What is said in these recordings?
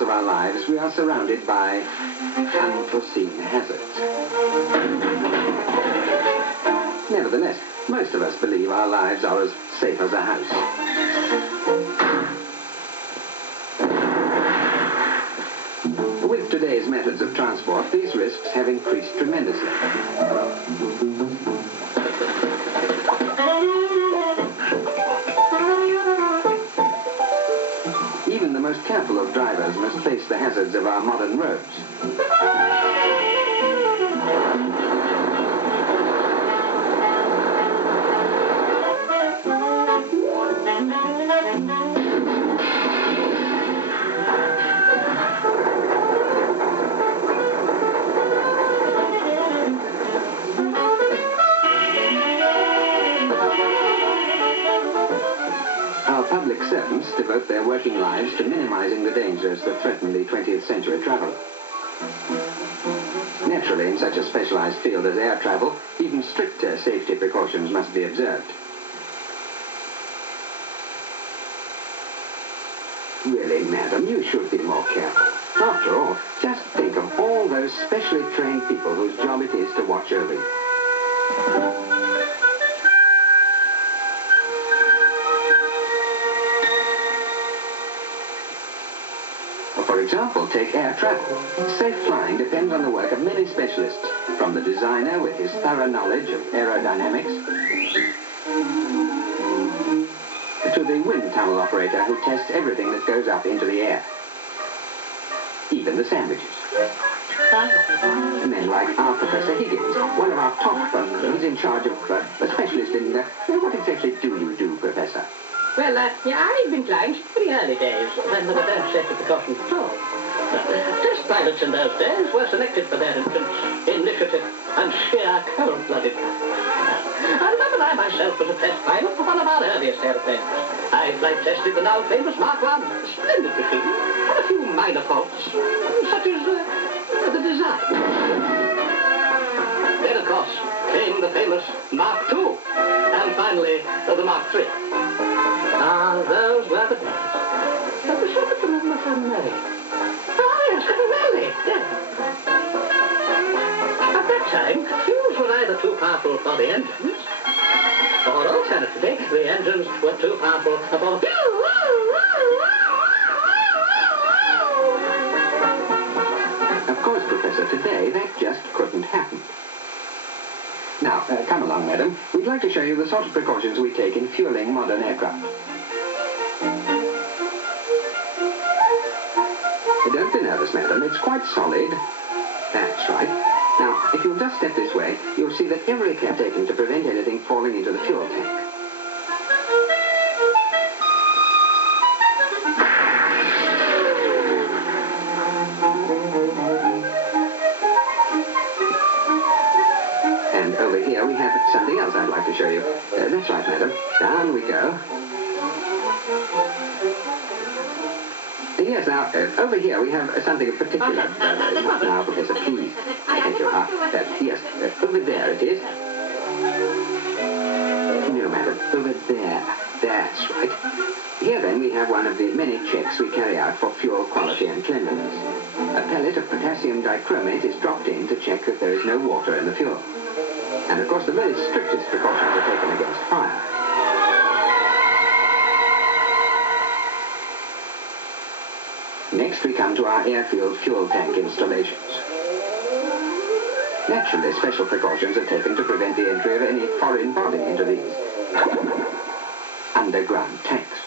Of our lives, we are surrounded by unforeseen hazards. Nevertheless, most of us believe our lives are as safe as a house. With today's methods of transport, these risks have increased tremendously. Even the most careful of drivers must face the hazards of our modern roads. Public servants devote their working lives to minimizing the dangers that threaten the 20th century traveler. Naturally, in such a specialized field as air travel, even stricter safety precautions must be observed. Really, madam, you should be more careful. After all, just think of all those specially trained people whose job it is to watch over you. For example, take air travel. Safe flying depends on the work of many specialists, from the designer with his thorough knowledge of aerodynamics to the wind tunnel operator who tests everything that goes up into the air, even the sandwiches. And then, like our Professor Higgins, one of our top, he's in charge of a specialist in, what exactly do you do, Professor? Well, yeah, I've been flying since the early days, when there were no safety precautions at all. Test pilots in those days were selected for their entrance, initiative, and sheer cold-blooded courage. I remember I myself was a test pilot for one of our earliest airplanes. I flight tested the now famous Mark I, a splendid machine, had a few minor faults, such as the design. Then, of course, came the famous Mark II, and finally the Mark III. Ah, those were the days. I wish I could remember from Mary. Oh, yes, Mary, yes. At that time, fuels were either too powerful for the engines, or alternatively, the engines were too powerful for the... Of course, Professor, today that just couldn't happen. Now, come along, madam. We'd like to show you the sort of precautions we take in fueling modern aircraft. Don't be nervous, madam. It's quite solid. That's right. Now, if you'll just step this way, you'll see that every care taken to prevent anything falling into the fuel tank. And over here we have something else I'd like to show you. That's right, madam. Down we go. Yes, now, over here we have something of particular. Now, Professor, please, take your heart. Yes, over there it is. No, madam, over there. That's right. Here, then, we have one of the many checks we carry out for fuel quality and cleanliness. A pellet of potassium dichromate is dropped in to check that there is no water in the fuel. And, of course, the very strictest precautions are taken against fire. Next, we come to our airfield fuel tank installations. Naturally, special precautions are taken to prevent the entry of any foreign body into these. underground tanks.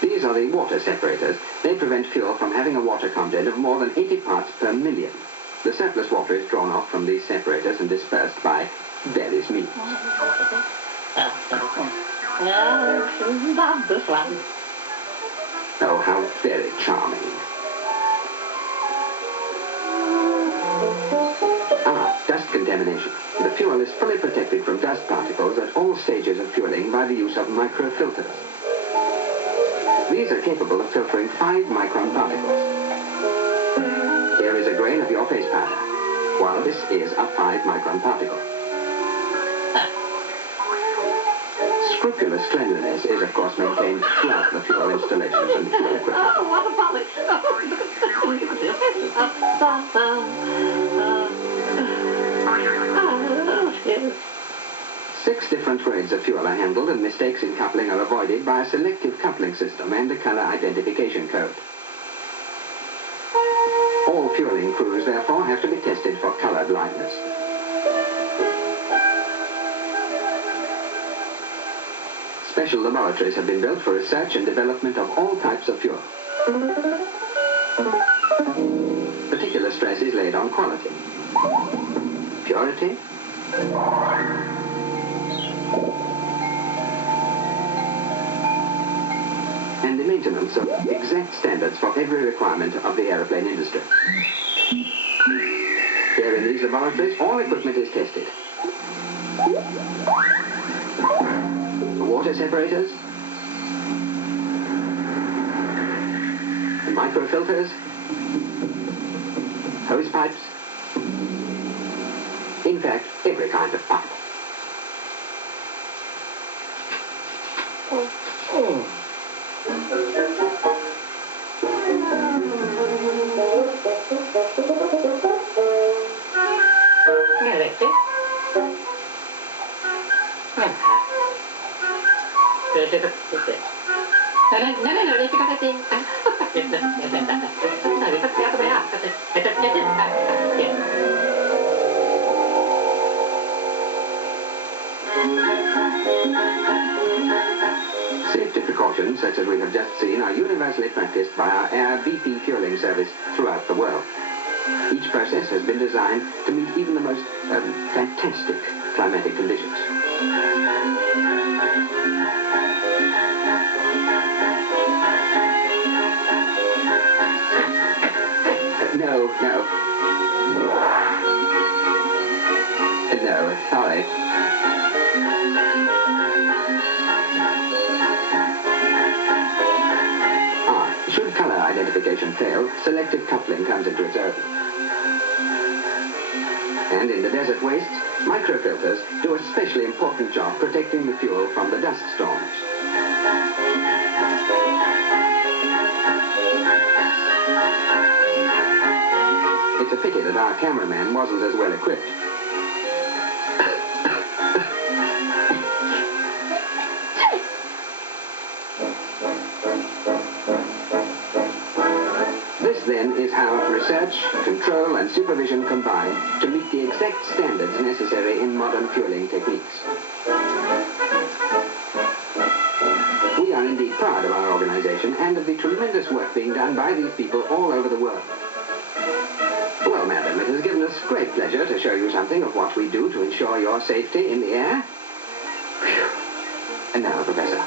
These are the water separators. They prevent fuel from having a water content of more than 80 parts per million. The surplus water is drawn off from these separators and dispersed by various means. Love this one. Oh, how very charming. Dust contamination. The fuel is fully protected from dust particles at all stages of fueling by the use of microfilters. These are capable of filtering 5-micron particles. Here is a grain of your face powder, while this is a 5-micron particle. Scrupulous cleanliness is, of course, maintained throughout the fuel installations and fuel equipment. Oh, what a polish! Oh, look at this. Yes. 6 different grades of fuel are handled, and mistakes in coupling are avoided by a selective coupling system and a color identification code. All fueling crews, therefore, have to be tested for color blindness. Special laboratories have been built for research and development of all types of fuel. Particular stress is laid on quality, purity, and the maintenance of exact standards for every requirement of the aeroplane industry. Here in these laboratories, all equipment is tested. The water separators, the microfilters, hose pipes, in fact, every kind of pipe. Safety precautions, such as we have just seen, are universally practiced by our air BP fueling service throughout the world. Each process has been designed to meet even the most fantastic climatic conditions. No, sorry. Should color identification fail, selective coupling comes into its own. And in the desert wastes, microfilters do a especially important job protecting the fuel from the dust storms. It's a pity that our cameraman wasn't as well equipped. This, then, is how research, control, and supervision combine to meet the exact standards necessary in modern fueling techniques. We are indeed proud of our organization and of the tremendous work being done by these people all over the world. Well, madam, it has given us great pleasure to show you something of what we do to ensure your safety in the air. Whew. And now, Professor.